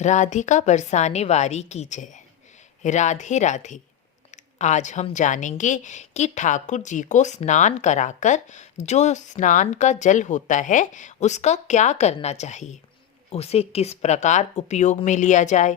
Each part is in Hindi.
राधिका बरसाने वारी की जय। राधे राधे। आज हम जानेंगे कि ठाकुर जी को स्नान कराकर जो स्नान का जल होता है उसका क्या करना चाहिए, उसे किस प्रकार उपयोग में लिया जाए।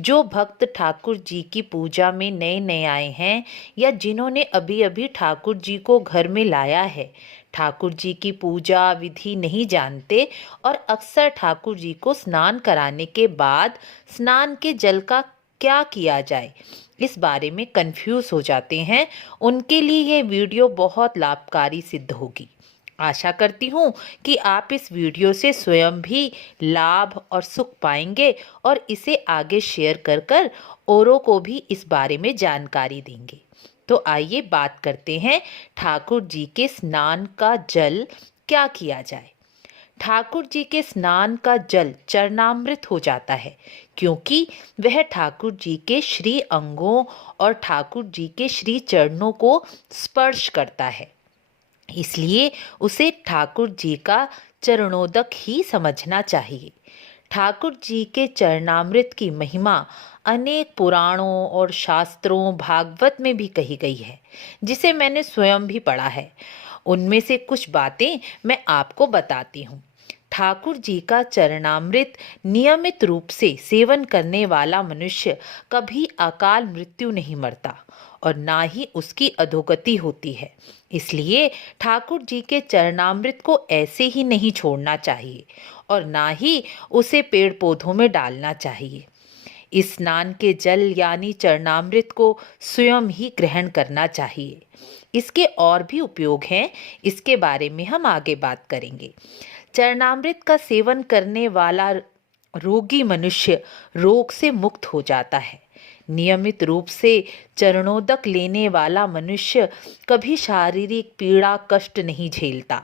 जो भक्त ठाकुर जी की पूजा में नए नए आए हैं या जिन्होंने अभी अभी ठाकुर जी को घर में लाया है, ठाकुर जी की पूजा विधि नहीं जानते और अक्सर ठाकुर जी को स्नान कराने के बाद स्नान के जल का क्या किया जाए इस बारे में कंफ्यूज हो जाते हैं, उनके लिए यह वीडियो बहुत लाभकारी सिद्ध होगी। आशा करती हूँ कि आप इस वीडियो से स्वयं भी लाभ और सुख पाएंगे और इसे आगे शेयर कर कर औरों को भी इस बारे में जानकारी देंगे। तो आइए बात करते हैं ठाकुर जी के स्नान का जल क्या किया जाए। ठाकुर जी के स्नान का जल चरणामृत हो जाता है क्योंकि वह ठाकुर जी के श्री अंगों और ठाकुर जी के श्री चरणों को स्पर्श करता है, इसलिए उसे ठाकुर जी का चरणोदक ही समझना चाहिए। ठाकुर जी के चरणामृत की महिमा अनेक पुराणों और शास्त्रों भागवत में भी कही गई है, जिसे मैंने स्वयं भी पढ़ा है। उनमें से कुछ बातें मैं आपको बताती हूँ। ठाकुर जी का चरणामृत नियमित रूप से सेवन करने वाला मनुष्य कभी अकाल मृत्यु नहीं मरता और ना ही उसकी अधोगति होती है। इसलिए ठाकुर जी के चरणामृत को ऐसे ही नहीं छोड़ना चाहिए और ना ही उसे पेड़ पौधों में डालना चाहिए। इस स्नान के जल यानी चरणामृत को स्वयं ही ग्रहण करना चाहिए। इसके और भी उपयोग हैं, इसके बारे में हम आगे बात करेंगे। चरणामृत का सेवन करने वाला रोगी मनुष्य रोग से मुक्त हो जाता है। नियमित रूप से चरणोदक लेने वाला मनुष्य कभी शारीरिक पीड़ा कष्ट नहीं झेलता।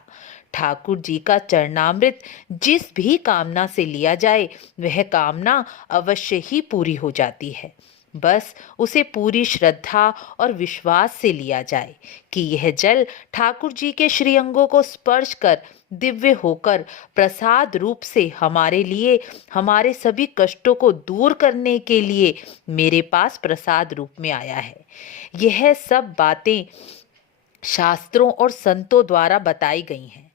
ठाकुर जी का चरणामृत जिस भी कामना से लिया जाए वह कामना अवश्य ही पूरी हो जाती है। बस उसे पूरी श्रद्धा और विश्वास से लिया जाए कि यह जल ठाकुर जी के श्री अंगों को स्पर्श कर दिव्य होकर प्रसाद रूप से हमारे लिए हमारे सभी कष्टों को दूर करने के लिए मेरे पास प्रसाद रूप में आया है। यह सब बातें शास्त्रों और संतों द्वारा बताई गई हैं।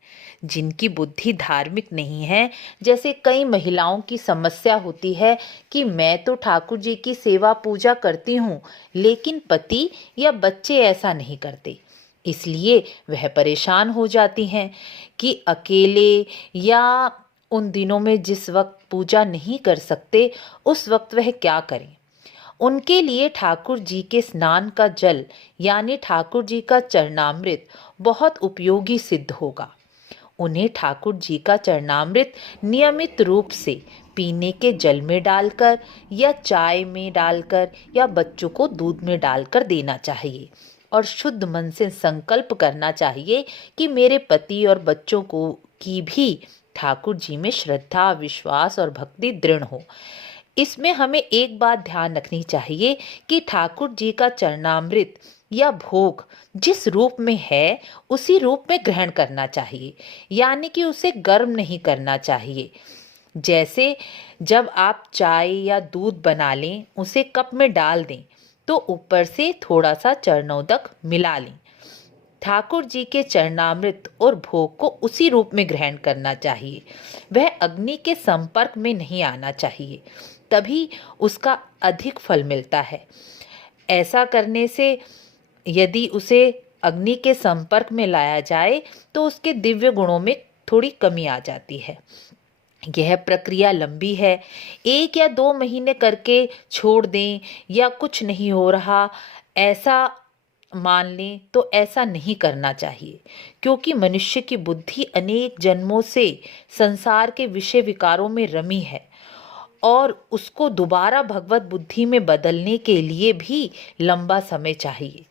जिनकी बुद्धि धार्मिक नहीं है, जैसे कई महिलाओं की समस्या होती है कि मैं तो ठाकुर जी की सेवा पूजा करती हूँ लेकिन पति या बच्चे ऐसा नहीं करते, इसलिए वह परेशान हो जाती हैं कि अकेले या उन दिनों में जिस वक्त पूजा नहीं कर सकते उस वक्त वह क्या करें। उनके लिए ठाकुर जी के स्नान का जल यानी ठाकुर जी का चरणामृत बहुत उपयोगी सिद्ध होगा। उन्हें ठाकुर जी का चरणामृत नियमित रूप से पीने के जल में डालकर या चाय में डालकर या बच्चों को दूध में डालकर देना चाहिए और शुद्ध मन से संकल्प करना चाहिए कि मेरे पति और बच्चों को की भी ठाकुर जी में श्रद्धा विश्वास और भक्ति दृढ़ हो। इसमें हमें एक बात ध्यान रखनी चाहिए कि ठाकुर जी का चरणामृत या भोग जिस रूप में है उसी रूप में ग्रहण करना चाहिए, यानी कि उसे गर्म नहीं करना चाहिए। जैसे जब आप चाय या दूध बना लें उसे कप में डाल दें तो ऊपर से थोड़ा सा चरणोदक मिला लें। ठाकुर जी के चरणामृत और भोग को उसी रूप में ग्रहण करना चाहिए। वह अग्नि के संपर्क में नहीं आना चाहिए, तभी उसका अधिक फल मिलता है। ऐसा करने से यदि उसे अग्नि के संपर्क में लाया जाए तो उसके दिव्य गुणों में थोड़ी कमी आ जाती है। यह प्रक्रिया लंबी है, 1 या 2 महीने करके छोड़ दें या कुछ नहीं हो रहा ऐसा मान लें तो ऐसा नहीं करना चाहिए, क्योंकि मनुष्य की बुद्धि अनेक जन्मों से संसार के विषय विकारों में रमी है और उसको दोबारा भगवत बुद्धि में बदलने के लिए भी लंबा समय चाहिए।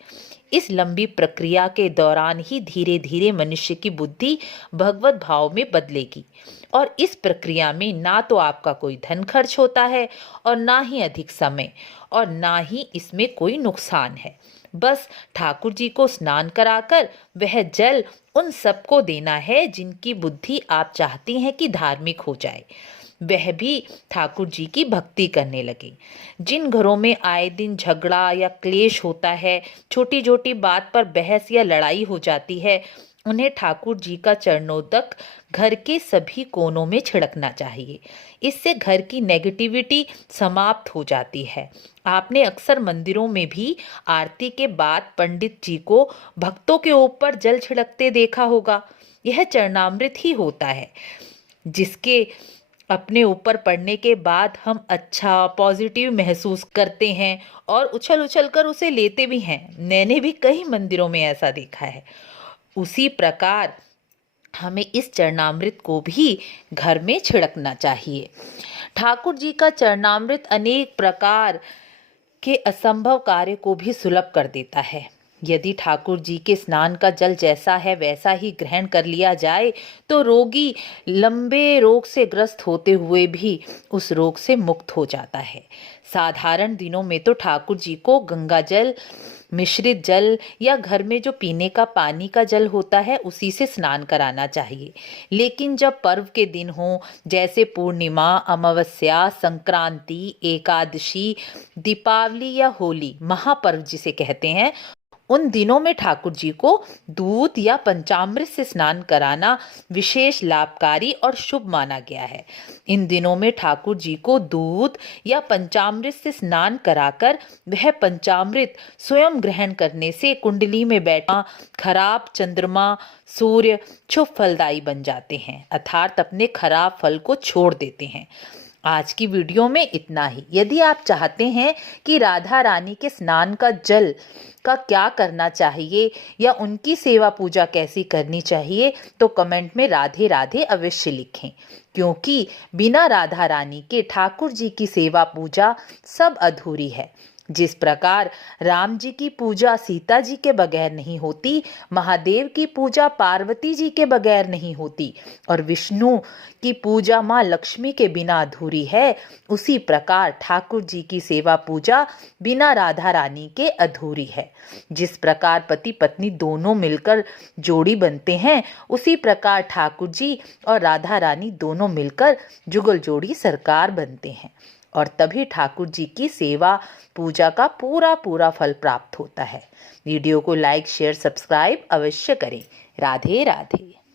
इस लंबी प्रक्रिया के दौरान ही धीरे धीरे मनुष्य की बुद्धि भगवत भाव में बदलेगी और इस प्रक्रिया में ना तो आपका कोई धन खर्च होता है और ना ही अधिक समय और ना ही इसमें कोई नुकसान है। बस ठाकुर जी को स्नान कराकर वह जल उन सबको देना है जिनकी बुद्धि आप चाहती हैं कि धार्मिक हो जाए। वह भी ठाकुर जी की भक्ति करने लगे। जिन घरों में आए दिन झगड़ा या क्लेश होता है, छोटी छोटी बात पर बहस या लड़ाई हो जाती है, उन्हें ठाकुर जी का चरणोदक घर के सभी कोनों में छिड़कना चाहिए। इससे घर की नेगेटिविटी समाप्त हो जाती है। आपने अक्सर मंदिरों में भी आरती के बाद पंडित जी को भक्तों के ऊपर जल छिड़कते देखा होगा। यह चरणामृत ही होता है, जिसके अपने ऊपर पड़ने के बाद हम अच्छा पॉजिटिव महसूस करते हैं और उछल उछल कर उसे लेते भी हैं। मैंने भी कई मंदिरों में ऐसा देखा है। उसी प्रकार हमें इस चरणामृत को भी घर में छिड़कना चाहिए। ठाकुर जी का चरणामृत अनेक प्रकार के असंभव कार्य को भी सुलभ कर देता है। यदि ठाकुर जी के स्नान का जल जैसा है वैसा ही ग्रहण कर लिया जाए तो रोगी लंबे रोग से ग्रस्त होते हुए भी उस रोग से मुक्त हो जाता है। साधारण दिनों में तो ठाकुर जी को गंगा जल, मिश्रित जल या घर में जो पीने का पानी का जल होता है उसी से स्नान कराना चाहिए। लेकिन जब पर्व के दिन हों, जैसे पूर्णिमा, अमावस्या, संक्रांति, एकादशी, दीपावली या होली, महापर्व जिसे कहते हैं, उन दिनों में ठाकुर जी को दूध या पंचामृत से स्नान कराना विशेष लाभकारी और शुभ माना गया है। इन दिनों में ठाकुर जी को दूध या पंचामृत से स्नान कराकर वह पंचामृत स्वयं ग्रहण करने से कुंडली में बैठा खराब चंद्रमा, सूर्य शुभ फलदायी बन जाते हैं, अर्थात अपने खराब फल को छोड़ देते हैं। आज की वीडियो में इतना ही। यदि आप चाहते हैं कि राधा रानी के स्नान का जल का क्या करना चाहिए या उनकी सेवा पूजा कैसी करनी चाहिए तो कमेंट में राधे राधे अवश्य लिखें, क्योंकि बिना राधा रानी के ठाकुर जी की सेवा पूजा सब अधूरी है। जिस प्रकार राम जी की पूजा सीता जी के बगैर नहीं होती, महादेव की पूजा पार्वती जी के बगैर नहीं होती और विष्णु की पूजा माँ लक्ष्मी के बिना अधूरी है, उसी प्रकार ठाकुर जी की सेवा पूजा बिना राधा रानी के अधूरी है। जिस प्रकार पति पत्नी दोनों मिलकर जोड़ी बनते हैं, उसी प्रकार ठाकुर जी और राधा रानी दोनों मिलकर जुगल जोड़ी सरकार बनते हैं और तभी ठाकुर जी की सेवा पूजा का पूरा पूरा फल प्राप्त होता है। वीडियो को लाइक, शेयर, सब्सक्राइब अवश्य करें। राधे राधे।